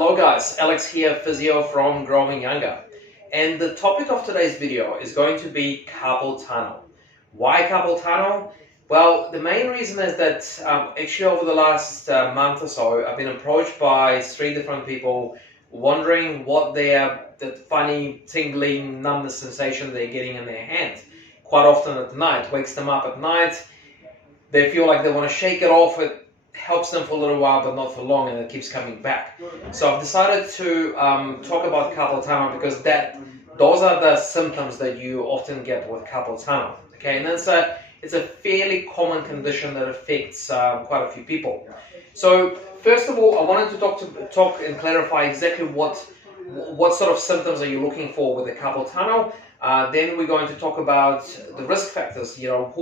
Hello guys, Alex here, physio from Growing Younger. And the topic of today's video is going to be carpal tunnel. Why carpal tunnel? Well, the main reason is that actually over the last month or so, I've been approached by 3 different people wondering what that funny tingling numbness sensation they're getting in their hand. Quite often at night, wakes them up at night. They feel like they want to shake it off. It helps them for a little while, but not for long, and it keeps coming back. So I've decided to talk about carpal tunnel because those are the symptoms that you often get with carpal tunnel. Okay, and it's a fairly common condition that affects quite a few people. So first of all, I wanted to talk and clarify exactly what sort of symptoms are you looking for with the carpal tunnel. Then we're going to talk about the risk factors. You know,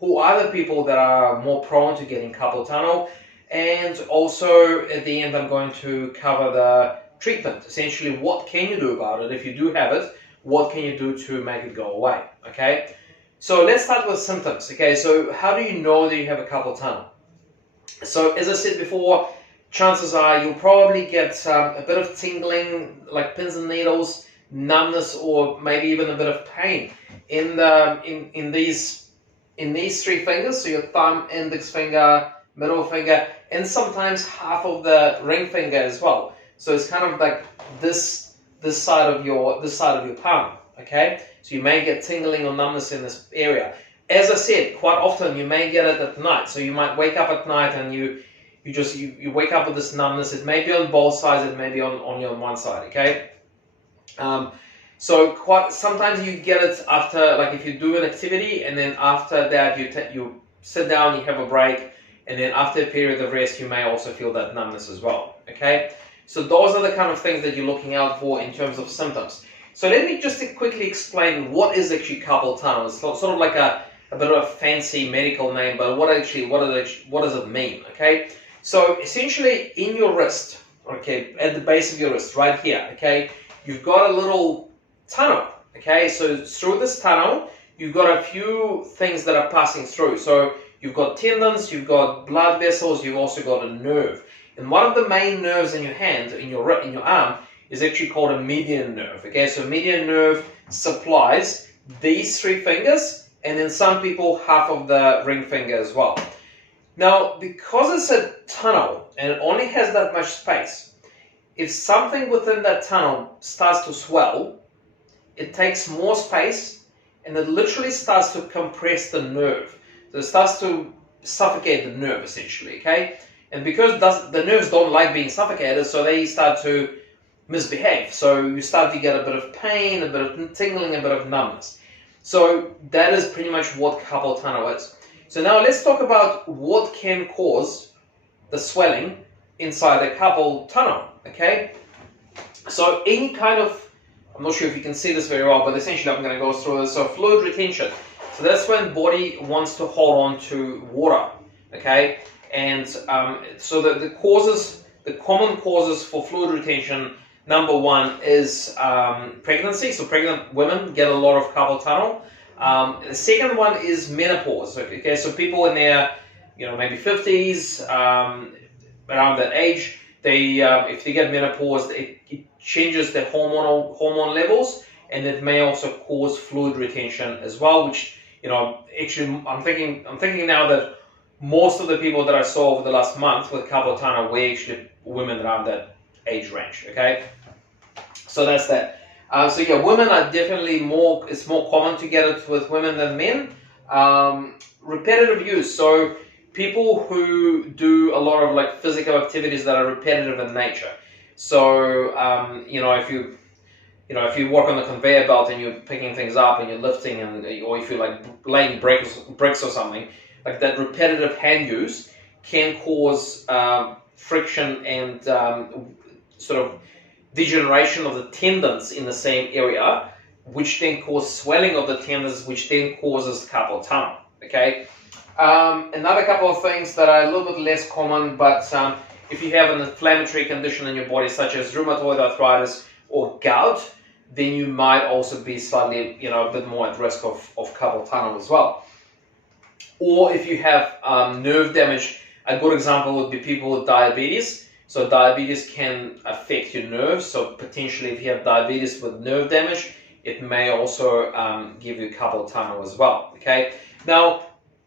who are the people that are more prone to getting carpal tunnel, and also at the end I'm going to cover the treatment. Essentially, what can you do about it if you do have it? What can you do to make it go away? Okay, so let's start with symptoms. Okay, so how do you know that you have a carpal tunnel? So as I said before, chances are you'll probably get a bit of tingling, like pins and needles, numbness, or maybe even a bit of pain in these 3 fingers, so your thumb, index finger, middle finger, and sometimes half of the ring finger as well. So it's kind of like this side of your palm. Okay, so you may get tingling or numbness in this area. As I said, quite often you may get it at night. So you might wake up at night and you wake up with this numbness. It may be on both sides. It may be on your one side. Okay. So sometimes you get it after, like if you do an activity and then after that you sit down, you have a break, and then after a period of rest you may also feel that numbness as well. Okay, so those are the kind of things that you're looking out for in terms of symptoms. So let me just quickly explain what is actually carpal tunnel. It's sort of like a bit of a fancy medical name, but what does it mean? Okay, so essentially in your wrist, okay, at the base of your wrist right here, okay, you've got a little tunnel. Okay, so through this tunnel you've got a few things that are passing through. So you've got tendons, you've got blood vessels, you've also got a nerve, and one of the main nerves in your hand, in your arm, is actually called a median nerve. Okay, so median nerve supplies these 3 fingers, and then some people half of the ring finger as well. Now, because it's a tunnel and it only has that much space, if something within that tunnel starts to swell, it takes more space and it literally starts to compress the nerve. So it starts to suffocate the nerve essentially, okay? And because the nerves don't like being suffocated, so they start to misbehave. So you start to get a bit of pain, a bit of tingling, a bit of numbness. So that is pretty much what carpal tunnel is. So now let's talk about what can cause the swelling inside the carpal tunnel, okay? So any kind of, I'm not sure if you can see this very well, but essentially I'm going to go through this. So fluid retention. So that's when body wants to hold on to water, okay? And so the common causes for fluid retention, number 1 is pregnancy. So pregnant women get a lot of carpal tunnel. The second one is menopause. Okay, so people in their, maybe 50s, around that age, they if they get menopause, it changes the hormone levels, and it may also cause fluid retention as well. Which actually I'm thinking now that most of the people that I saw over the last month with carpal tunnel were actually women around that age range. Okay, so that's that. So yeah, women are definitely it's more common to get it with women than men. Repetitive use. So people who do a lot of like physical activities that are repetitive in nature. So if you work on the conveyor belt and you're picking things up and you're lifting, or if you're like laying bricks or something, like that repetitive hand use can cause friction and sort of degeneration of the tendons in the same area, which then causes swelling of the tendons, which then causes carpal tunnel. Okay. Another couple of things that are a little bit less common, but if you have an inflammatory condition in your body, such as rheumatoid arthritis or gout, then you might also be slightly, a bit more at risk of carpal tunnel as well. Or if you have nerve damage, a good example would be people with diabetes. So diabetes can affect your nerves. So potentially if you have diabetes with nerve damage, it may also give you carpal tunnel as well, okay? Now,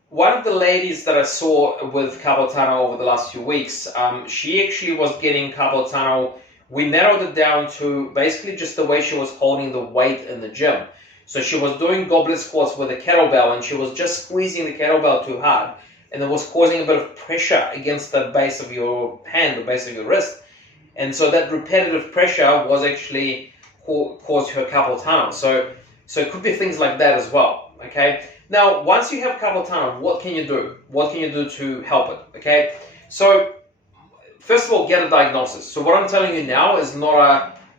one of the ladies that I saw with carpal tunnel over the last few weeks, she actually was getting carpal tunnel. We narrowed it down to basically just the way she was holding the weight in the gym. So she was doing goblet squats with a kettlebell, and she was just squeezing the kettlebell too hard, and it was causing a bit of pressure against the base of your hand, the base of your wrist. And so that repetitive pressure was actually caused her carpal tunnel. So it could be things like that as well, okay? Now, once you have carpal tunnel, what can you do? What can you do to help it, okay? So first of all, get a diagnosis. So what I'm telling you now is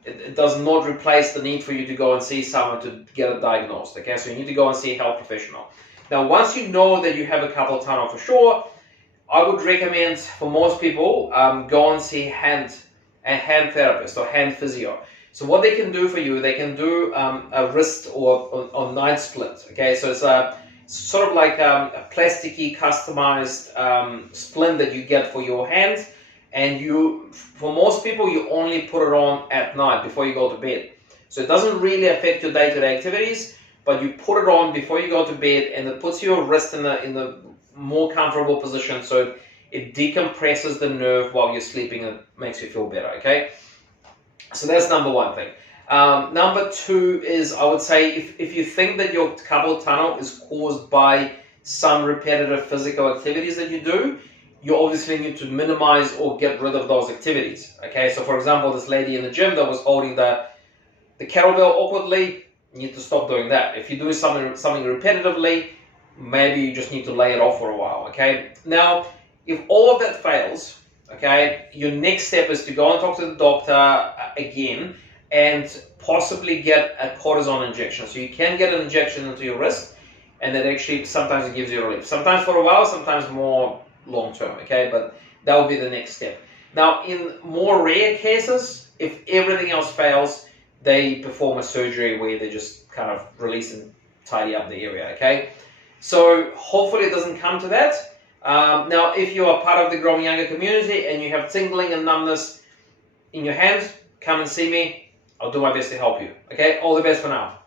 it does not replace the need for you to go and see someone to get it diagnosed, okay? So you need to go and see a health professional. Now, once you know that you have a carpal tunnel for sure, I would recommend for most people, go and see a hand therapist or hand physio. So what they can do for you, they can do a wrist or night split, okay? So it's sort of like a plasticky, customized splint that you get for your hand. And for most people, you only put it on at night before you go to bed. So it doesn't really affect your day-to-day activities, but you put it on before you go to bed, and it puts your wrist in the more comfortable position, so it decompresses the nerve while you're sleeping and it makes you feel better, okay? So that's number one thing. Number two is, I would say, if you think that your carpal tunnel is caused by some repetitive physical activities that you do, you obviously need to minimize or get rid of those activities, okay? So for example, this lady in the gym that was holding the kettlebell awkwardly, you need to stop doing that. If you do something repetitively, maybe you just need to lay it off for a while, okay? Now, if all of that fails, okay, your next step is to go and talk to the doctor again and possibly get a cortisone injection. So you can get an injection into your wrist, and that actually sometimes it gives you relief. Sometimes for a while, sometimes more long term, okay? But that would be the next step. Now, in more rare cases, if everything else fails, they perform a surgery where they just kind of release and tidy up the area, okay? So hopefully it doesn't come to that. Now, if you are part of the Growing Younger community and you have tingling and numbness in your hands, come and see me. I'll do my best to help you, okay? All the best for now.